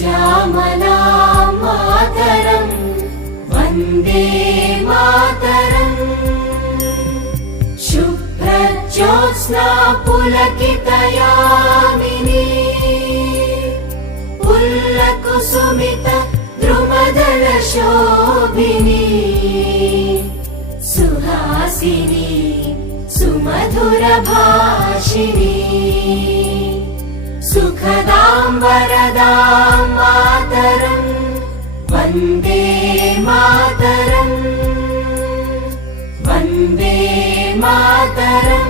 श्यामलां मातरं वन्दे मातरम्। शुभ्रज्योत्स्ना पुलकितयामिनी पुल्लकुसुमित द्रुमदलशोभिनी सुहासिनी सुमधुरभाषिणी सुखदां वरदां मातरं वन्दे मातरम् वन्दे मातरम्।